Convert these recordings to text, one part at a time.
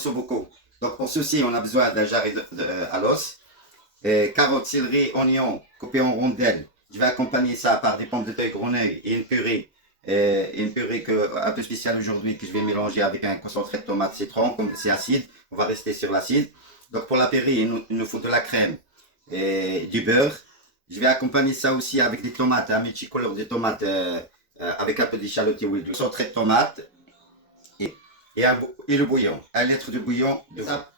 osso bucco. Donc pour ceci, on a besoin d'un jarret à l'os. Carottes, céleri, oignons coupés en rondelles. Je vais accompagner ça par des pommes de terre grenouille et une purée. Un peu spéciale aujourd'hui que je vais mélanger avec un concentré de tomate citron, comme c'est acide, on va rester sur l'acide. Donc pour la purée, il nous faut de la crème et du beurre. Je vais accompagner ça aussi avec des tomates, un multicolore de tomates avec un peu d'échalote et huile de concentré de tomate et le bouillon. 1 litre de bouillon.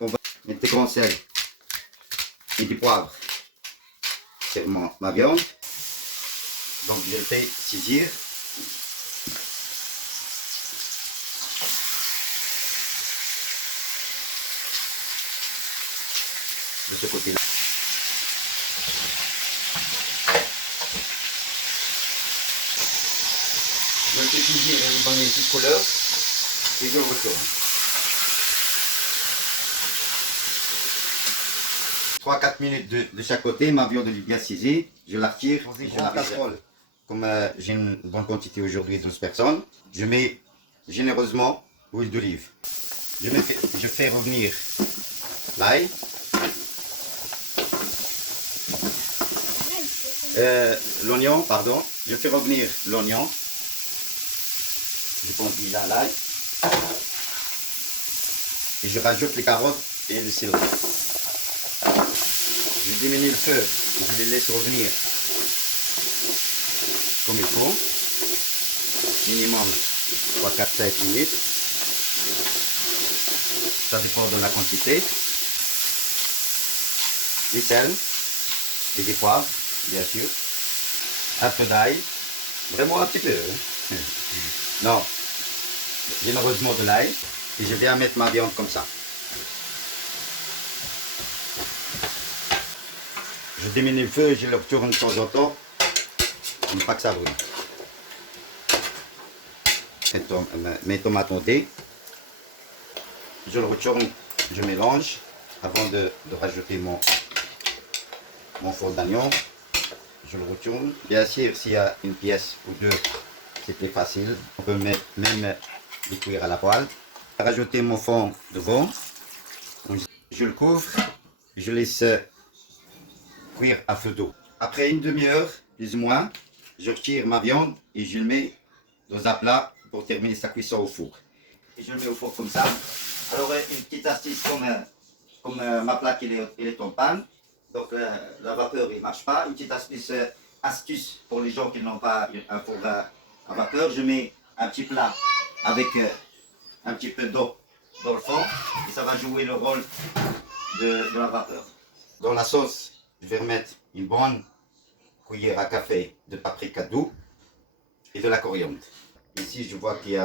On va mettre des grands sel et du poivre sur ma viande. Donc je le fais saisir. De ce côté-là. Je le fais saisir et vous donner une petite couleur et je le retourne. 3-4 minutes de chaque côté, ma viande est bien saisie, je la retire, je la casserole. Comme j'ai une bonne quantité aujourd'hui, 12 personnes, je mets généreusement l'huile d'olive. Je fais revenir l'ail. L'oignon, pardon, je fais revenir l'oignon. Je pense déjà l'ail. Et je rajoute les carottes et le céleri. Je diminue le feu et je les laisse revenir comme il faut. Minimum 3, 4, 5 minutes. Ça dépend de la quantité. Du sel et des poivres, bien sûr. Un peu d'ail. Vraiment un petit peu. Hein. Non. Généreusement de l'ail. Et je viens mettre ma viande comme ça. Je diminue le feu et je le retourne de temps en temps. Pour ne pas que ça brûle. Mes tomates montées. Je le retourne, je mélange avant de rajouter mon fond d'oignon. Je le retourne. Bien sûr, s'il y a une pièce ou deux, c'est plus facile. On peut même les cuire à la poêle. Rajouter mon fond de veau. Je le couvre. Je laisse cuire à feu d'eau. Après une demi-heure, plus ou moins, je retire ma viande et je le mets dans un plat pour terminer sa cuisson au four. Et je le mets au four comme ça. Alors une petite astuce comme ma plaque elle est en panne, donc la vapeur ne marche pas. Une petite astuce pour les gens qui n'ont pas un four à vapeur, je mets un petit plat avec un petit peu d'eau dans le fond et ça va jouer le rôle de la vapeur. Dans la sauce, je vais remettre une bonne cuillère à café de paprika doux et de la coriandre. Ici, je vois qu'il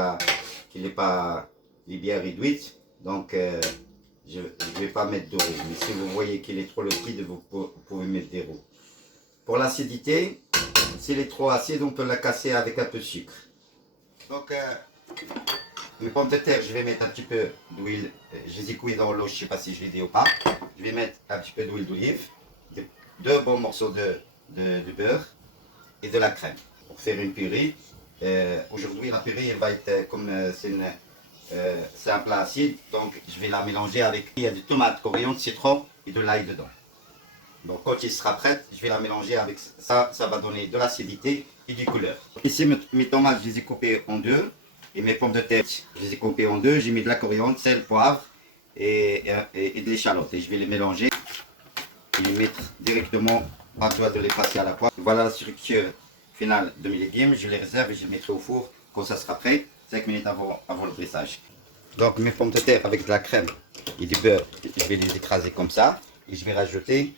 n'est pas bien réduit, donc je ne vais pas mettre de roux. Mais si vous voyez qu'il est trop liquide, vous pouvez mettre des roux. Pour l'acidité, s'il est trop acide, on peut la casser avec un peu de sucre. Donc, mes pommes de terre, je vais mettre un petit peu d'huile. Je les ai cuites dans l'eau, je ne sais pas si je l'ai dit ou pas. Je vais mettre un petit peu d'huile d'olive, 2 bons morceaux de beurre et de la crème pour faire une purée. Aujourd'hui, la purée elle va être comme c'est un plat acide, donc je vais la mélanger avec. Il y a des tomates, coriandre, citron et de l'ail dedans. Donc quand il sera prêt, je vais la mélanger avec ça. Ça va donner de l'acidité et du couleur. Ici, mes tomates, je les ai coupées en deux. Et mes pommes de terre, je les ai coupées en deux. J'ai mis de la coriandre, sel, poivre et de l'échalote. Et je vais les mélanger et les mettre directement, pas besoin de les passer à la poêle. Voilà la structure finale de mes légumes. Je les réserve et je les mettrai au four quand ça sera prêt, 5 minutes avant le dressage. Donc mes pommes de terre avec de la crème et du beurre, je vais les écraser comme ça. Et je vais rajouter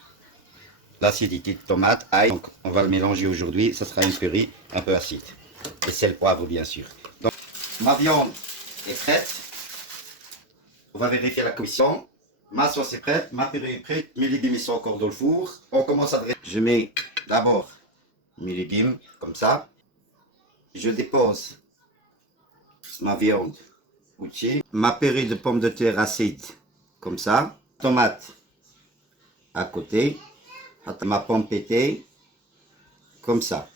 l'acidité de tomate, ail. Donc on va le mélanger aujourd'hui. Ça sera une purée un peu acide. Et sel, poivre bien sûr. Donc ma viande est prête. On va vérifier la cuisson. Ma sauce est prête, ma purée est prête, mes légumes sont encore dans le four. On commence à dresser. Je mets d'abord mes légumes comme ça. Je dépose ma viande au-dessus. Ma purée de pommes de terre acide comme ça. Tomate à côté. Ma pomme pétée comme ça.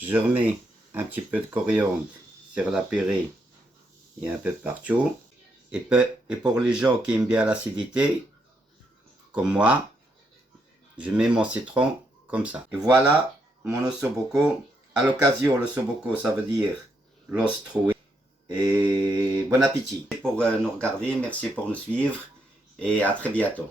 Je remets un petit peu de coriandre sur la purée et un peu partout. Et pour les gens qui aiment bien l'acidité, comme moi, je mets mon citron comme ça. Et voilà mon ossobuco. À l'occasion, l'ossobuco, ça veut dire l'os troué. Et bon appétit. Pour nous regarder, merci pour nous suivre et à très bientôt.